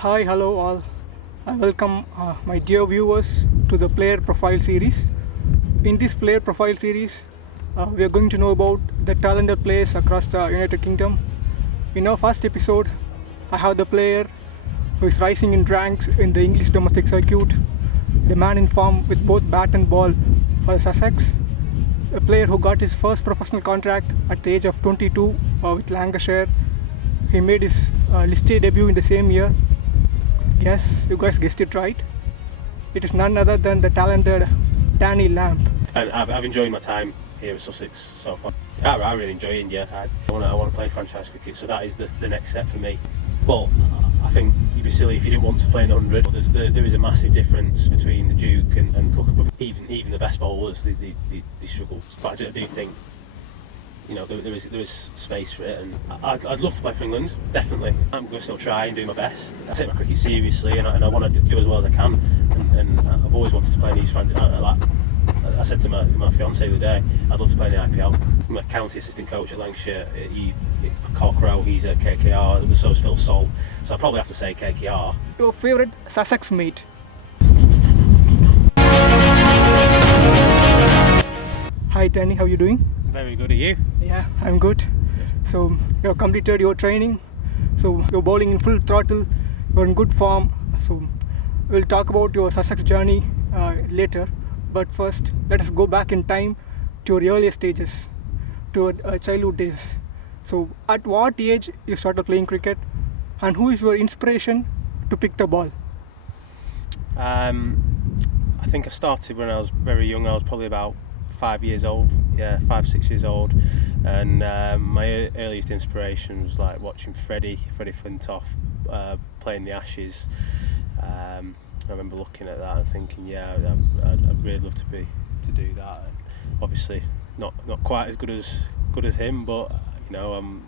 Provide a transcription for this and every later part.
Hi, hello all. I welcome my dear viewers to the Player Profile series. In this Player Profile series, we are going to know about the talented players across the United Kingdom. In our first episode, I have the player who is rising in ranks in the English domestic circuit, the man in form with both bat and ball for Sussex, a player who got his first professional contract at the age of 22 with Lancashire. He made his list A debut in the same year. Yes, you guys guessed it right. It is none other than the talented Danny Lamb. And I've enjoyed my time here at Sussex so far. I really enjoy India. I want to play franchise cricket, so that is the next step for me. But I think you'd be silly if you didn't want to play in 100. There is a massive difference between the Duke and Cook. Even the best bowlers, they struggle. But I do think, there is space for it, and I'd love to play for England, definitely. I'm going to still try and do my best. I take my cricket seriously, and I want to do as well as I can. And I've always wanted to play in these I said to my fiancée the other day, I'd love to play in the IPL. I'm a county assistant coach at Lancashire. Cockrow, he's at KKR, so is Phil Salt. So I probably have to say KKR. Your favourite Sussex mate? Hi Danny, how are you doing? Very good, are you? Yeah, I'm good. So you've completed your training. So you're bowling in full throttle. You're in good form. So we'll talk about your Sussex journey later. But first, let us go back in time to your earlier stages, to your childhood days. So at what age you started playing cricket, and who is your inspiration to pick the ball? I think I started when I was very young. I was probably about 5 years old, 5-6 years old, and my earliest inspiration was like watching Freddie Flintoff playing the Ashes. I remember looking at that and thinking, I'd really love to do that. And obviously, not quite as good as him, but I'm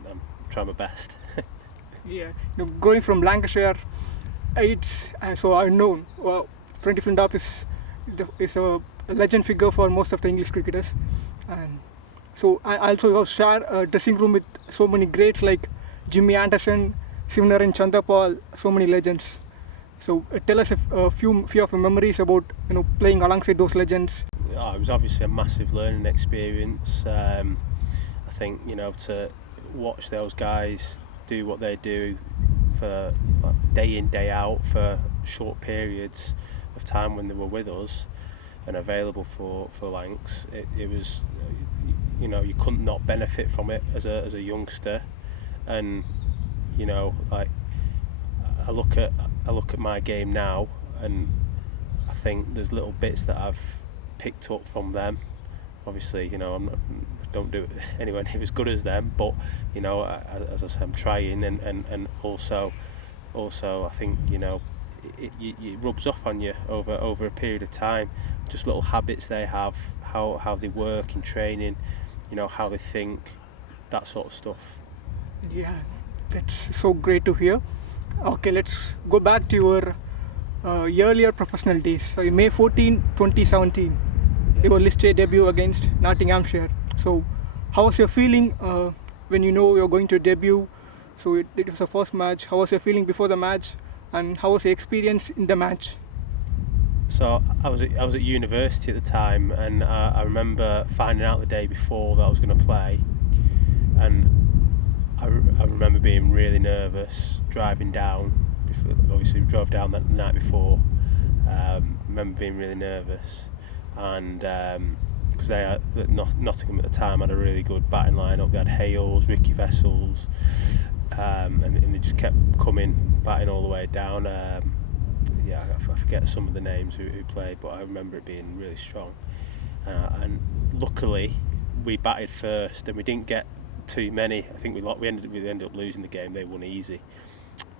trying my best. Growing from Lancashire, it's so unknown. Well, Freddie Flintoff is a legend figure for most of the English cricketers, and so I also share a dressing room with so many greats like Jimmy Anderson, Sivnaren Chanderpaul, so many legends. So tell us a few of your memories about playing alongside those legends. It was obviously a massive learning experience. I think to watch those guys do what they do for day in day out for short periods of time when they were with us and available for Lancs, it was you couldn't not benefit from it as a youngster. And I look at my game now, and I think there's little bits that I've picked up from them. Obviously, I don't do it anywhere near as good as them, but as I said, I'm trying, and also I think it rubs off on you over a period of time. Just little habits they have, how they work in training, how they think, that sort of stuff. Yeah, that's so great to hear. Okay, let's go back to your earlier professional days. Sorry, May 14, 2017. Your list A debut against Nottinghamshire. So, how was your feeling when you're going to debut? So it was the first match. How was your feeling before the match, and how was the experience in the match? So I was at university at the time, and I remember finding out the day before that I was going to play, and I remember being really nervous driving down. Obviously, we drove down that night before. Remember being really nervous, and because Nottingham at the time had a really good batting lineup. They had Hales, Ricky Vessels, and they just kept coming, batting all the way down. I forget some of the names who played, but I remember it being really strong. And luckily, we batted first, and we didn't get too many. I think we ended up losing the game. They won easy,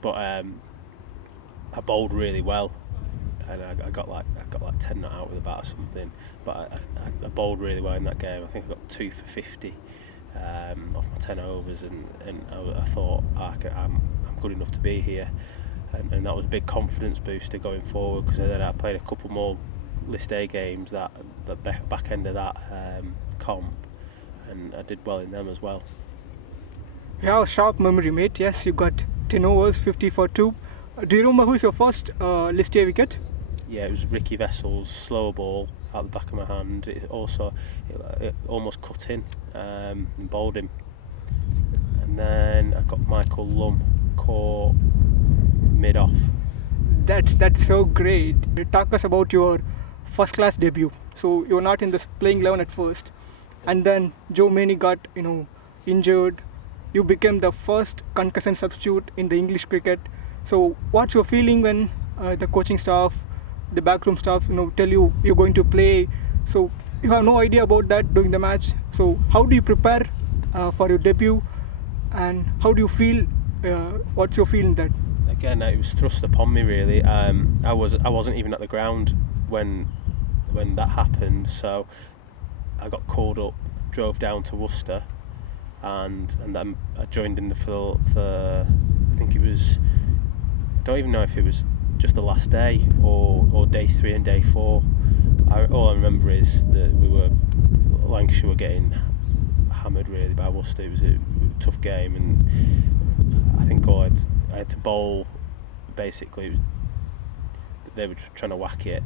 but I bowled really well, and I got like 10 not out with a bat or something. But I bowled really well in that game. I think I got 2 for 50 off my 10 overs, and I thought I'm good enough to be here, and that was a big confidence booster going forward, because then I played a couple more List A games that the back end of that comp, and I did well in them as well. You have a sharp memory, mate. Yes, you got 10 overs, 50 for 2. Do you remember who's your first list A wicket? Yeah, it was Ricky Vessel's slow ball out the back of my hand. It almost cut in and bowled him. And then I got Michael Lum caught mid off. That's so great. Talk us about your first class debut. So you're not in the playing 11 at first, and then Joe Maney got injured. You became the first concussion substitute in the English cricket. So what's your feeling when the coaching staff, the backroom staff, tell you you're going to play? So you have no idea about that during the match. So how do you prepare for your debut, and how do you feel? What's your feeling that? Again, it was thrust upon me really. I wasn't even at the ground when that happened, so I got called up, drove down to Worcester, and then I joined in for I think it was, I don't even know if it was just the last day or day 3 and day 4. All I remember is that Lancashire were getting hammered really by Worcester. It was a tough game, and I think I had to bowl. Basically, they were just trying to whack it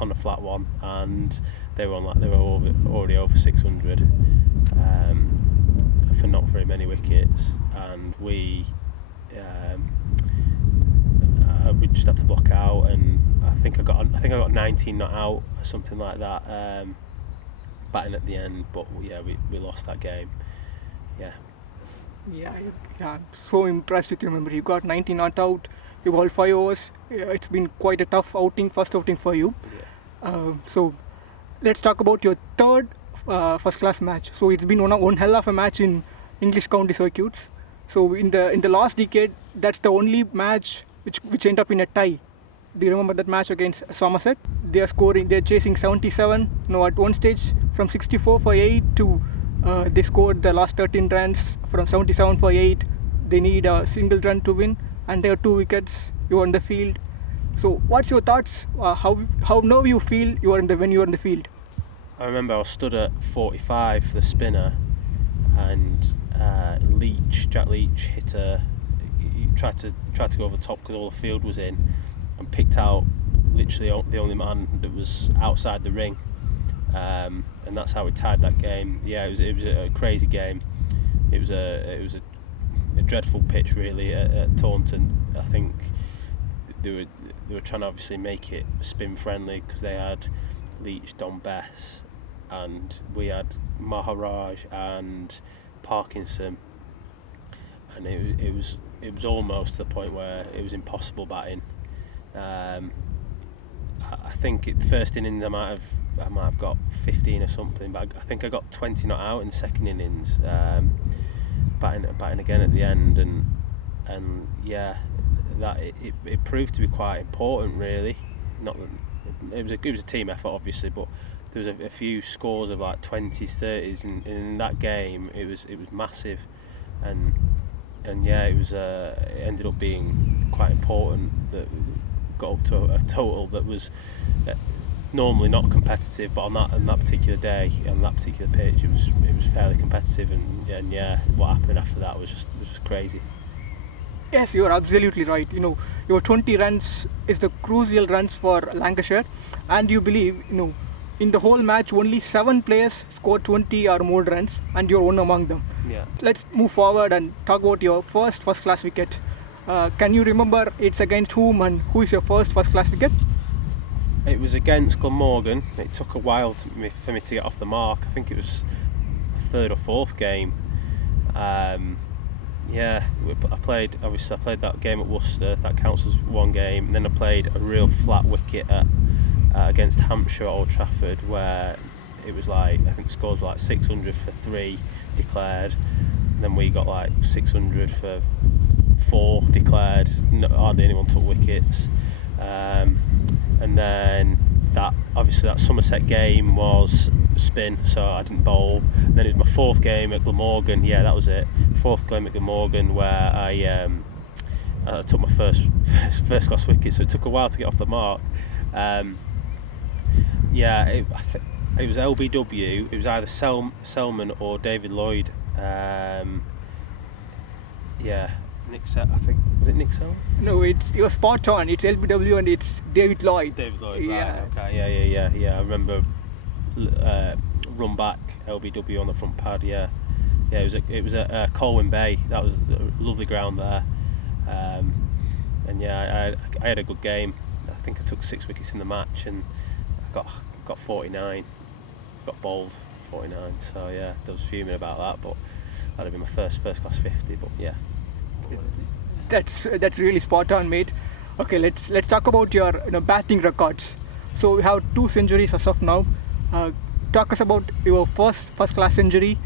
on a flat one, and they were already over 600 for not very many wickets, and we just had to block out, and I think I got 19 not out or something like that, batting at the end. But yeah, we lost that game. Yeah, I'm so impressed with your memory. You got 19 not out, you bowled 5 overs. Yeah, it's been quite a tough first outing for you. So let's talk about your third first class match. So it's been one hell of a match in English county circuits. So in the last decade, that's the only match which ended up in a tie. Do you remember that match against Somerset? They're chasing 77. At one stage from 64 for 8 to they scored the last 13 runs from 77 for 8. They need a single run to win, and there are 2 wickets. You're on the field. So what's your thoughts? How now you feel when you're in the field? I remember I was stood at 45 for the spinner, and Jack Leach he tried to go over the top because all the field was in, and picked out literally the only man that was outside the ring, and that's how we tied that game. Yeah, it was a crazy game. It was a dreadful pitch really at Taunton. I think they were trying to obviously make it spin friendly because they had Leach, Don Bess, and we had Maharaj and Parkinson, and it was almost to the point where it was impossible batting. I think the first innings I might have got 15 or something, but I think I got 20 not out in the second innings, batting again at the end, and yeah, that it proved to be quite important really. Not that it was a team effort obviously, but there was a few scores of like 20s, 30s, and in that game it was massive, and yeah, it ended up being quite important that we got up to a total that was normally not competitive, but on that particular day, on that particular pitch, it was fairly competitive, and yeah, what happened after that was just crazy. Yes, you're absolutely right. Your 20 runs is the crucial runs for Lancashire, and you believe, in the whole match only 7 players scored 20 or more runs, and you're one among them. Yeah. Let's move forward and talk about your first class wicket. Can you remember it's against whom, and who is your first class wicket? It was against Glamorgan. It took a while for me to get off the mark. I think it was the 3rd or 4th game. Yeah, I played that game at Worcester. That counts as one game. And then I played a real flat wicket against Hampshire at Old Trafford, where it was like, I think scores were like 600 for 3 declared. And then we got like 600 for 4 declared. Hardly anyone took wickets. And then that Somerset game was spin, so I didn't bowl. And then it was my 4th game at Glamorgan. Yeah, that was it. 4th game at Glamorgan, where I took my first class wicket. So it took a while to get off the mark. Yeah, it was LBW. It was either Selman or David Lloyd. Yeah, I think, was it Nick Selwyn? No, it was spot on. It's LBW and it's David Lloyd. David Lloyd, Yeah. right, okay, yeah. I remember run back LBW on the front pad, yeah. Yeah, it was at Colwyn Bay. That was a lovely ground there. And yeah, I had a good game. I think I took 6 wickets in the match and I got 49. Got bowled 49. So yeah, I was fuming about that, but that'd have been my first class 50. But yeah. That's really spot on, mate. Okay, let's talk about your batting records. So we have 2 centuries as of now. Talk us about your first class century.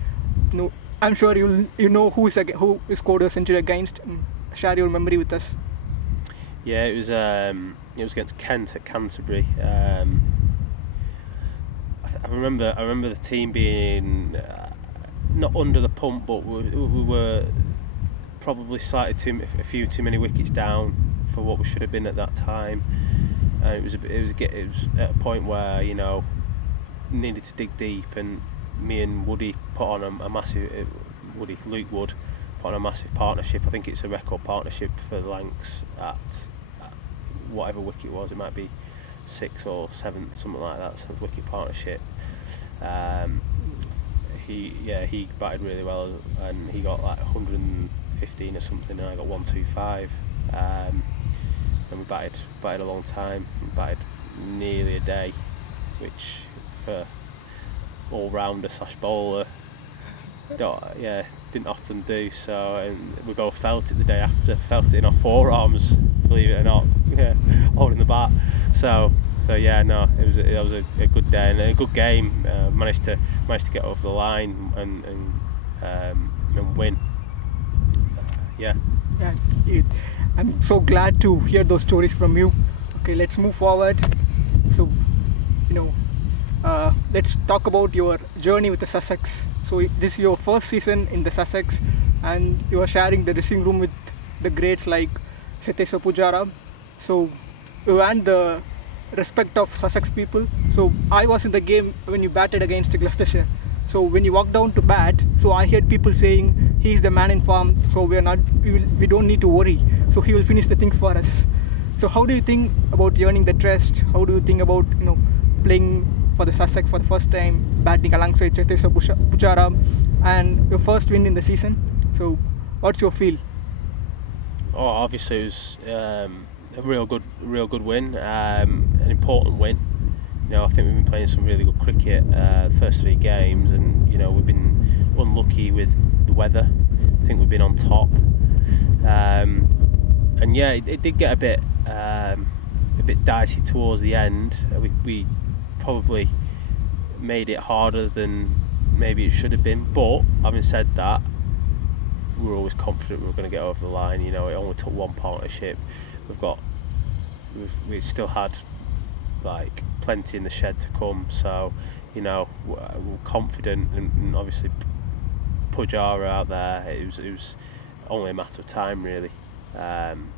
I'm sure you know who scored a century against. Share your memory with us. Yeah, it was against Kent at Canterbury. I remember the team being not under the pump, but we were probably slightly a few too many wickets down for what we should have been at that time. It was at a point where needed to dig deep, and me and Woody put on a massive Luke Wood put on a massive partnership. I think it's a record partnership for the Lancs at whatever wicket it was. It might be 6th or 7th, something like that. 7th wicket partnership. He batted really well, and he got like 115 or something, and I got 125. And we batted a long time. We batted nearly a day, which for all-rounder / bowler, didn't often do. So, and we both felt it the day after. Felt it in our forearms, believe it or not. Yeah, holding the bat. So yeah, no, it was a good day and a good game. Managed to get over the line and win. Yeah. I'm so glad to hear those stories from you. Okay, let's move forward. So, let's talk about your journey with the Sussex. So this is your first season in the Sussex, and you are sharing the dressing room with the greats like Cheteshwar Pujara. So you earned the respect of Sussex people. So I was in the game when you batted against Gloucestershire. So when you walked down to bat, so I heard people saying he's the man in form. So we don't need to worry. So he will finish the things for us. So how do you think about earning the trust? How do you think about playing for the Sussex for the first time, batting alongside Cheteshwar Pujara, and your first win in the season? So what's your feel? Oh, obviously it was a real good win, an important win. I think we've been playing some really good cricket the first 3 games, and we've been unlucky with the weather. I think we've been on top, and yeah, it did get a bit dicey towards the end. We probably made it harder than maybe it should have been, but having said that, we were always confident we were going to get over the line. It only took 1 partnership. We still had like plenty in the shed to come, so we're confident, and obviously Pujara out there, it was only a matter of time really. And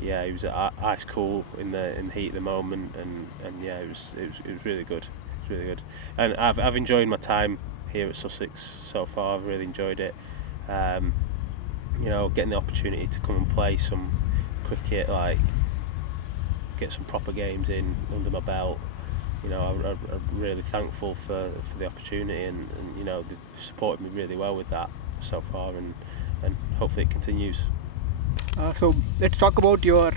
he was ice cool in the heat of the moment, and yeah, it was really good. It's really good, and I've enjoyed my time here at Sussex so far. I've really enjoyed it. Getting the opportunity to come and play some cricket, like get some proper games in under my belt. I'm really thankful for the opportunity, and they've supported me really well with that so far, and hopefully it continues. So let's talk about your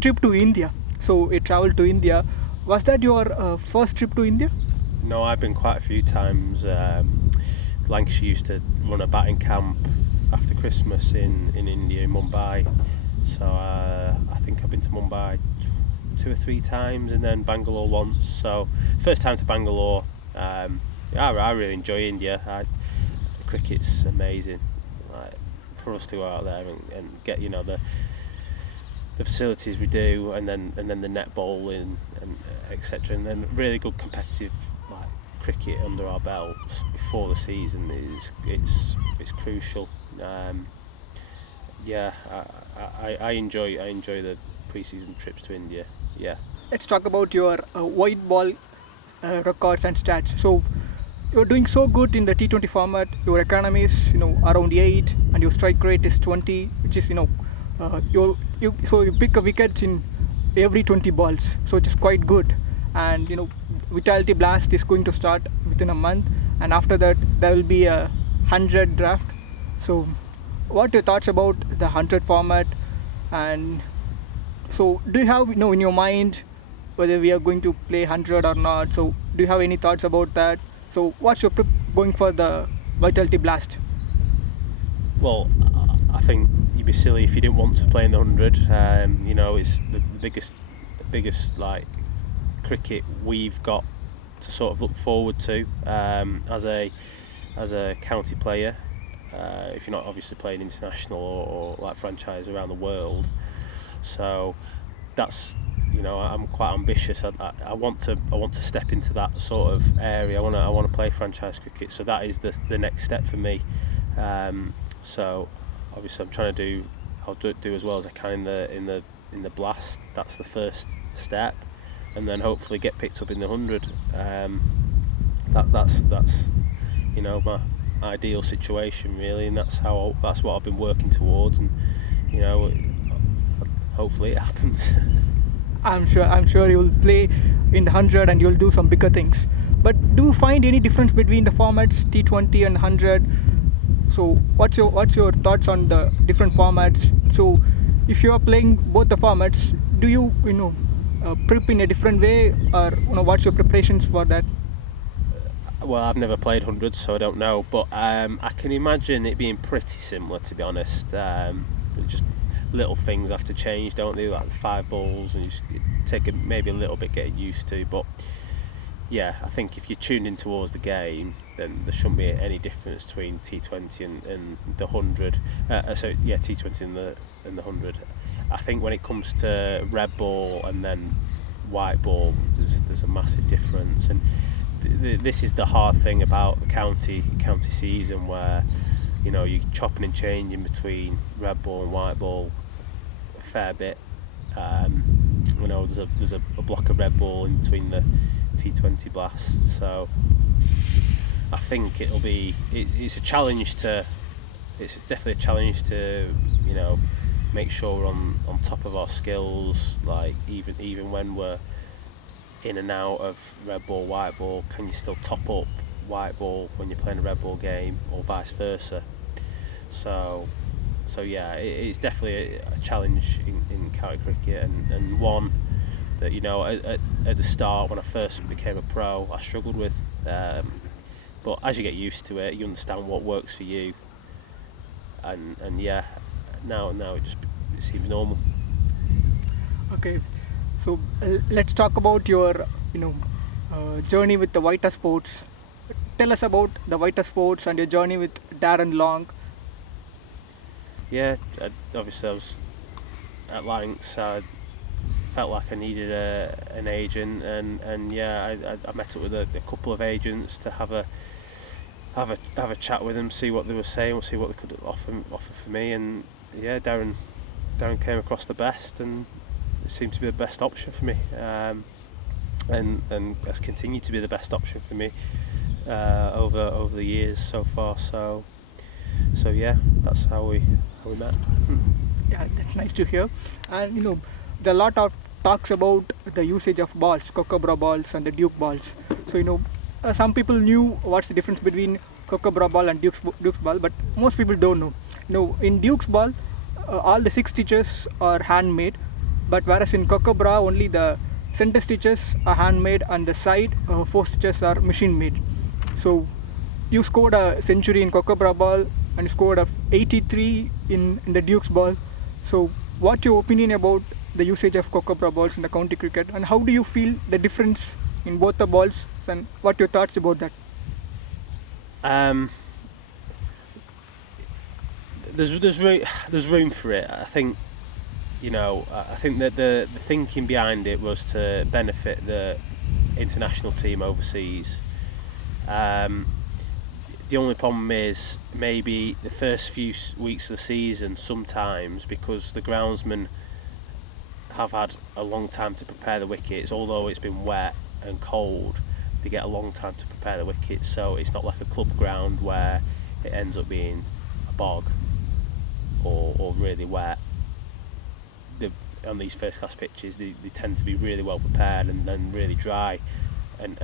trip to India. So you travelled to India. Was that your first trip to India? No, I've been quite a few times. Lancashire used to run a batting camp after Christmas in India, in Mumbai. So I think I've been to Mumbai 2 or 3 times, and then Bangalore once. So first time to Bangalore. I really enjoy India. Cricket's amazing. For us to go out there and get the facilities we do, and then the net bowling and etc., and then really good competitive cricket under our belts before the season is crucial. I enjoy the pre-season trips to India. Yeah. Let's talk about your white ball records and stats. So you're doing so good in the T20 format. Your economy is around 8, and your strike rate is 20, which is you pick a wicket in every 20 balls, so it is quite good. And Vitality Blast is going to start within a month, and after that there will be a 100 draft. So what are your thoughts about the 100 format? And so do you have in your mind whether we are going to play 100 or not? So do you have any thoughts about that? So what's your going for the Vitality Blast? Well, I think you'd be silly if you didn't want to play in the 100. It's the biggest like cricket we've got to sort of look forward to as a county player. If you're not obviously playing international or like franchise around the world, so that's I'm quite ambitious. I want to step into that sort of area. I want to play franchise cricket. So that is the next step for me. So obviously I'm trying to I'll do as well as I can in the blast. That's the first step, and then hopefully get picked up in the 100. That's my ideal situation really, and that's what I've been working towards, and hopefully it happens. I'm sure you'll play in the 100 and you'll do some bigger things. But do you find any difference between the formats T20 and 100? So what's your thoughts on the different formats? So if you are playing both the formats, do you prep in a different way, or what's your preparations for that? Well, I've never played 100, so I don't know, but I can imagine it being pretty similar, to be honest. Just little things have to change, don't they? Like the 5 balls, and it take maybe a little bit getting used to. But yeah, I think if you're tuned in towards the game, then there shouldn't be any difference between T20 and the 100. T20 and the 100. I think when it comes to red ball and then white ball, there's a massive difference, and this is the hard thing about the county season, where you're chopping and changing between red ball and white ball a fair bit. There's a block of red ball in between the T20 blasts, so I think it's definitely a challenge to make sure we're on top of our skills, like even when we're in and out of red ball, white ball, can you still top up white ball when you're playing a red ball game, or vice versa? So yeah, it's definitely a challenge in county cricket, and one that at the start when I first became a pro I struggled with, but as you get used to it, you understand what works for you, and yeah, now it seems normal. Okay, so let's talk about your journey with the Vitae Sports. Tell us about the Vitae Sports and your journey with Darren Long. Yeah, obviously I was at Lancs. I felt like I needed an agent, and yeah, I met up with a couple of agents to have a chat with them, see what they were saying, see what they could offer for me, and yeah, Darren came across the best, and it seemed to be the best option for me, and has continued to be the best option for me over the years so far. So yeah, that's how we met. Yeah, that's nice to hear. And there are a lot of talks about the usage of balls, Kookaburra balls and the Duke balls. So some people knew what's the difference between Kookaburra ball and Duke's ball, but most people don't know. In Duke's ball, all the 6 stitches are handmade, but whereas in Kookaburra only the center stitches are handmade and the side 4 stitches are machine made. So you scored a century in Kookaburra ball and you scored a 83 in the Duke's ball. So what's your opinion about the usage of Kookaburra balls in the county cricket, and how do you feel the difference in both the balls, and what are your thoughts about that? There's room for it. I think I think that the thinking behind it was to benefit the international team overseas. The only problem is maybe the first few weeks of the season, sometimes because the groundsmen have had a long time to prepare the wickets, although it's been wet and cold, they get a long time to prepare the wickets, so it's not like a club ground where it ends up being a bog. or really wet, on these first class pitches they tend to be really well prepared and then really dry, and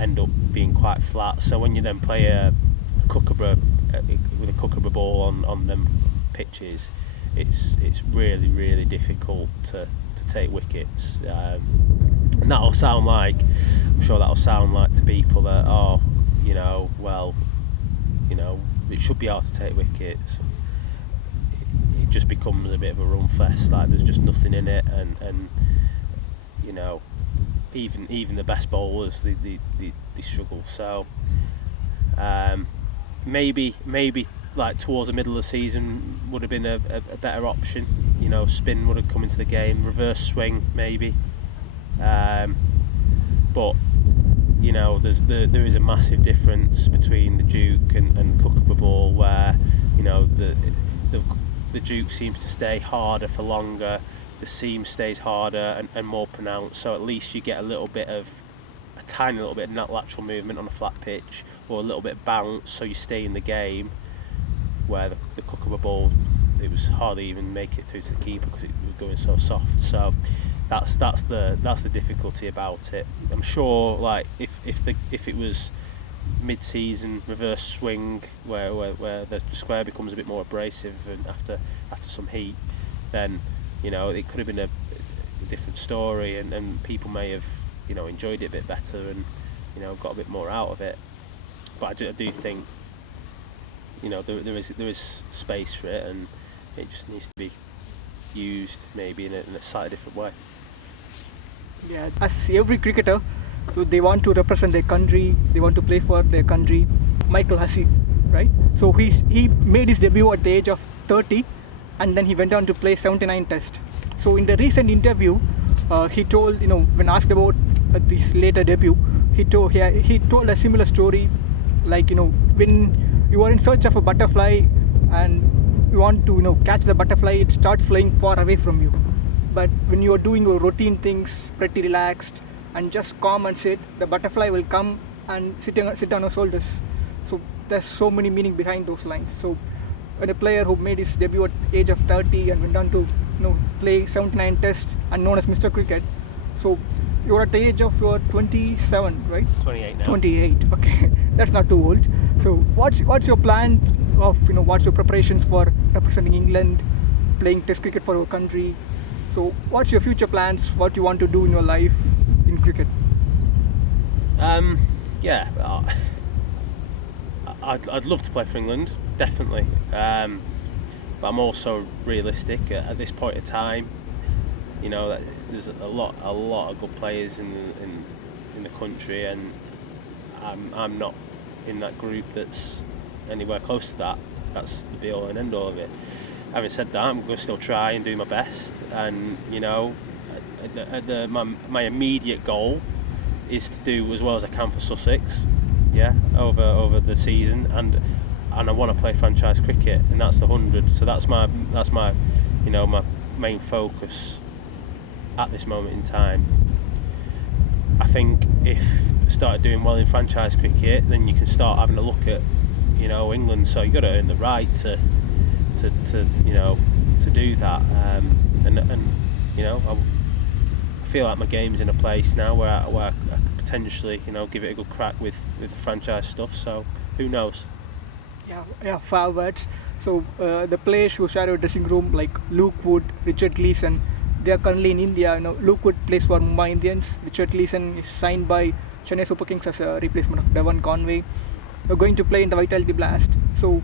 end up being quite flat. So when you then play a Kookaburra with a Kookaburra ball on them pitches, it's really, really difficult to take wickets. And I'm sure that'll sound like to people that, it should be hard to take wickets. It just becomes a bit of a run fest, like there's just nothing in it, and even the best bowlers they struggle. So maybe like towards the middle of the season would have been a better option. Spin would have come into the game, reverse swing maybe, but there is a massive difference between the Duke and Kookaburra ball, where the Duke seems to stay harder for longer, the seam stays harder and more pronounced, so at least you get a tiny little bit of lateral movement on a flat pitch, or a little bit of bounce, so you stay in the game. Where the Kookaburra ball, it was hardly even make it through to the keeper because it was going so soft. So that's the difficulty about it. I'm sure, like if it was mid-season reverse swing where the square becomes a bit more abrasive and after some heat, then it could have been a different story, and people may have enjoyed it a bit better and got a bit more out of it. But I do think there is space for it, and it just needs to be used maybe in a slightly different way. Yeah, as every cricketer, so they want to represent their country, they want to play for their country. Michael Hussey, right? So he made his debut at the age of 30, and then he went on to play 79 Test. So in the recent interview, he told, when asked about this later debut, he told a similar story, like when you are in search of a butterfly and you want to catch the butterfly, it starts flying far away from you. But when you are doing your routine things, pretty relaxed and just calm and sit, the butterfly will come and sit on your shoulders. So there's so many meaning behind those lines. So when a player who made his debut at the age of 30 and went on to play 79 Test and known as Mr. Cricket, so you're at the age of 27, right? 28 now. 28, okay. That's not too old. So what's your plan of, what's your preparations for representing England, playing Test cricket for your country? So what's your future plans, what you want to do in your life in cricket? I'd love to play for England, definitely. But I'm also realistic at this point of time. There's a lot of good players in the country, and I'm not in that group that's anywhere close to that. That's the be all and end all of it. Having said that, I'm going to still try and do my best, and my immediate goal is to do as well as I can for Sussex, over the season, and I want to play franchise cricket, and that's the 100. So that's my my main focus at this moment in time. I think if I started doing well in franchise cricket, then you can start having a look at England. So you've got to earn the right to do that, and I feel like my game's in a place now where I could potentially give it a good crack with the franchise stuff. So who knows? Yeah, fair words. So the players who share a dressing room, like Luke Wood, Richard Gleeson, they are currently in India. Luke Wood plays for Mumbai Indians. Richard Gleeson is signed by Chennai Super Kings as a replacement of Devon Conway. We're going to play in the Vitality Blast. So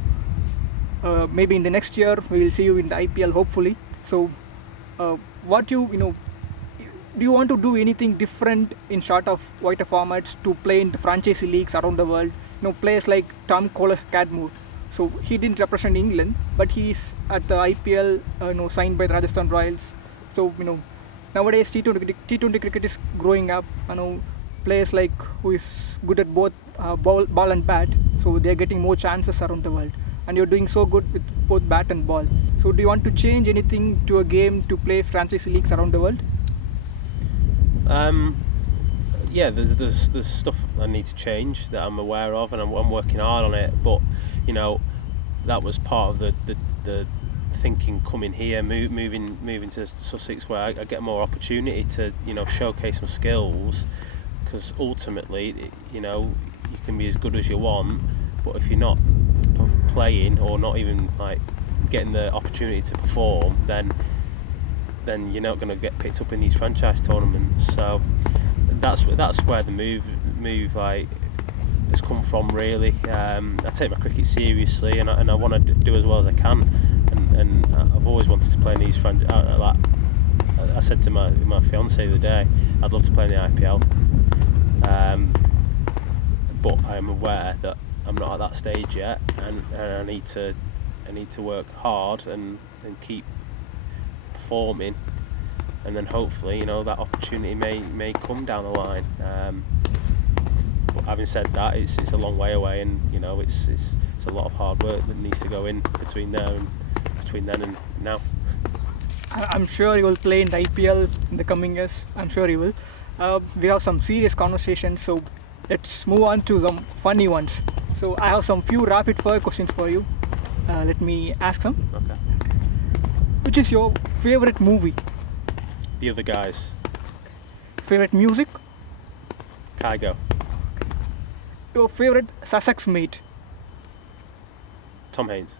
maybe in the next year we will see you in the IPL, hopefully. So do you want to do anything different in short of wider formats to play in the franchise leagues around the world? Players like Tom Cadmore. So he didn't represent England, but he's at the IPL, signed by the Rajasthan Royals. So nowadays T20 cricket is growing up. Players like who is good at both ball and bat. So they're getting more chances around the world. And you're doing so good with both bat and ball. So do you want to change anything to a game to play franchise leagues around the world? There's stuff I need to change that I'm aware of, and I'm working hard on it. But that was part of the thinking coming here, moving to Sussex, where I get more opportunity to showcase my skills, because ultimately you can be as good as you want, but if you're not playing or not even like getting the opportunity to perform, then you're not going to get picked up in these franchise tournaments. So that's where the move like has come from, really. I take my cricket seriously, and I want to do as well as I can, and I've always wanted to play in these like I said to my fiance the other day, I'd love to play in the IPL, but I am aware that I'm not at that stage yet, and I need to work hard and keep performing, and then hopefully that opportunity may come down the line. But having said that, it's a long way away, and it's a lot of hard work that needs to go in between then and now. I'm sure you will play in the IPL in the coming years. I'm sure you will. We have some serious conversations, so let's move on to some funny ones. So I have some few rapid fire questions for you. Let me ask some. Okay. Which is your favorite movie? The Other Guys. Favorite music? Kygo. Your favorite Sussex mate? Tom Haynes.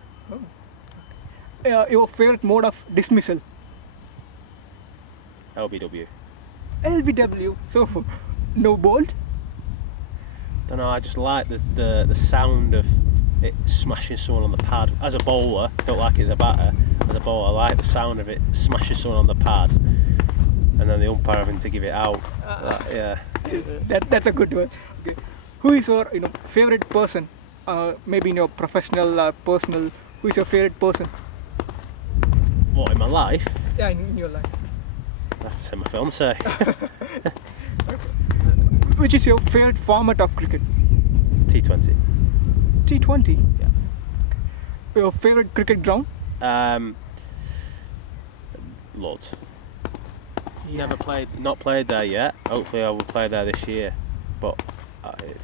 Your favorite mode of dismissal? LBW. LBW. So no bolt? Don't know, I just like the sound of it smashing someone on the pad. As a bowler, don't like it as a batter. As a bowler, I like the sound of it smashing someone on the pad, and then the umpire having to give it out. Yeah. That's a good one. Okay. Who is your favorite person? Maybe in your professional, personal. Who is your favorite person? What, in my life? Yeah, in your life. I have to say my fiance. Which is your favorite format of cricket? T20. T20. Yeah. Your favorite cricket ground? Lords. Not played there yet. Hopefully I will play there this year. But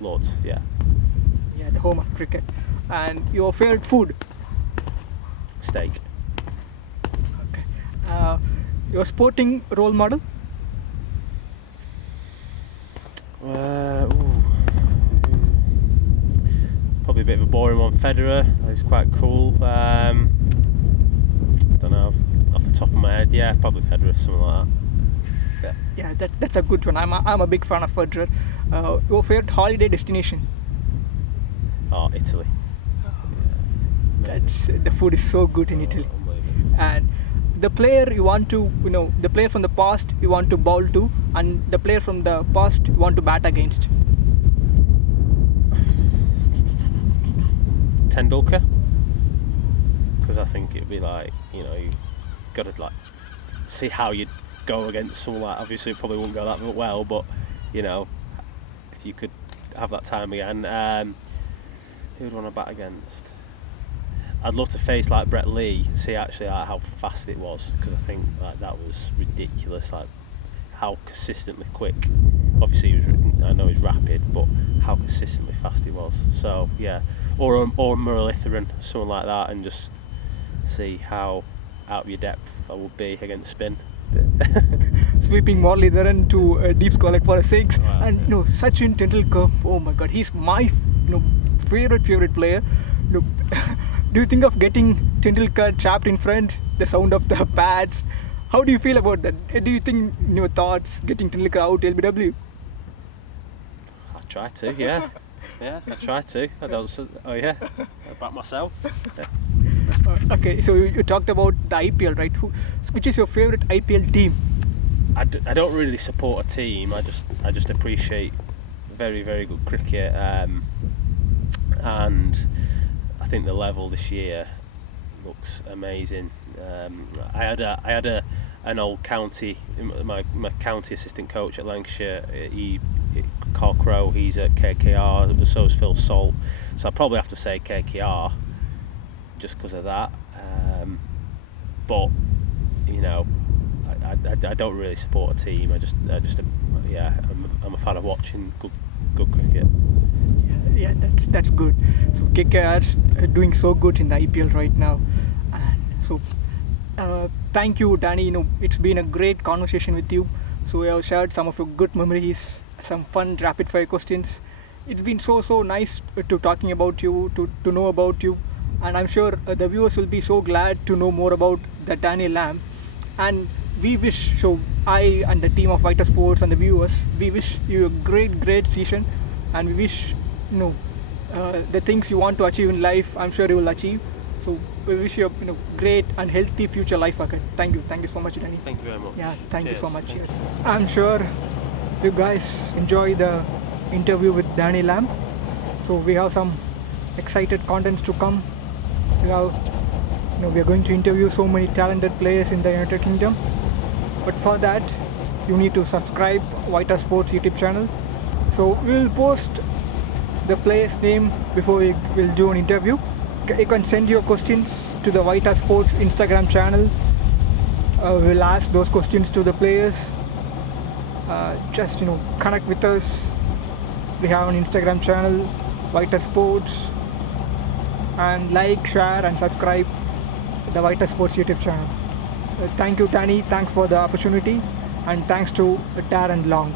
Lords, yeah. Yeah, the home of cricket. And your favorite food? Steak. Okay. Your sporting role model? Probably a bit of a boring one. Federer. He's quite cool. Don't know off the top of my head. Yeah, probably Federer, something like that. Yeah, that's a good one. I'm a big fan of Federer. Your favorite holiday destination? Oh, Italy. The food is so good in Italy. And the player you want to, the player from the past you want to bowl to, and the player from the past you want to bat against. Tendulkar, because I think it'd be like you got to like see how you'd go against someone like. Obviously, it probably wouldn't go that well, but if you could have that time again, who would want to bat against? I'd love to face like Brett Lee, see actually like how fast it was, because I think like that was ridiculous. Like how consistently quick. Obviously, I know he's rapid, but how consistently fast he was. So yeah, or Muralitharan, someone like that, and just see how out of your depth I would be against spin. Sweeping Muralitharan to a deep score like for a six, Wow, and yeah. Sachin Tendulkar. Oh my God, he's my favorite player. Do you think of getting Tendulkar trapped in front, the sound of the pads? How do you feel about that? Do you think in your thoughts getting Tendulkar out LBW? I try to, yeah. Yeah, I try to. I don't. Oh yeah, I back myself. Yeah. Okay, so you talked about the IPL, right? Which is your favorite IPL team? I don't really support a team. I just appreciate very, very good cricket, and I think the level this year looks amazing. I had an old county, my county assistant coach at Lancashire. Carl Crowe, he's at KKR, so is Phil Salt. So I probably have to say KKR, just because of that. But I don't really support a team. I'm a fan of watching good cricket. Yeah, that's good. So KKR is doing so good in the IPL right now. And So thank you, Danny. It's been a great conversation with you. So we have shared some of your good memories, some fun rapid fire questions. It's been so nice to talking about you, to know about you, and I'm sure the viewers will be so glad to know more about the Danny Lamb. And we wish, so I and the team of Vitae Sports and the viewers, we wish you a great season, and we wish the things you want to achieve in life, I'm sure you will achieve. So we wish you a great and healthy future life ahead. Thank you so much, Danny. Thank you very much. Yeah, thank you so Cheers. much. Thank I'm sure you guys enjoy the interview with Danny Lamb. So we have some excited contents to come. We are going to interview so many talented players in the United Kingdom. But for that, you need to subscribe Vitae Sports YouTube channel. So we will post the player's name before we will do an interview. You can send your questions to the Vitae Sports Instagram channel. We'll ask those questions to the players. Just connect with us. We have an Instagram channel, Vitae Sports, and like, share, and subscribe the Vitae Sports YouTube channel. Thank you, Danny. Thanks for the opportunity, and thanks to Darren Long.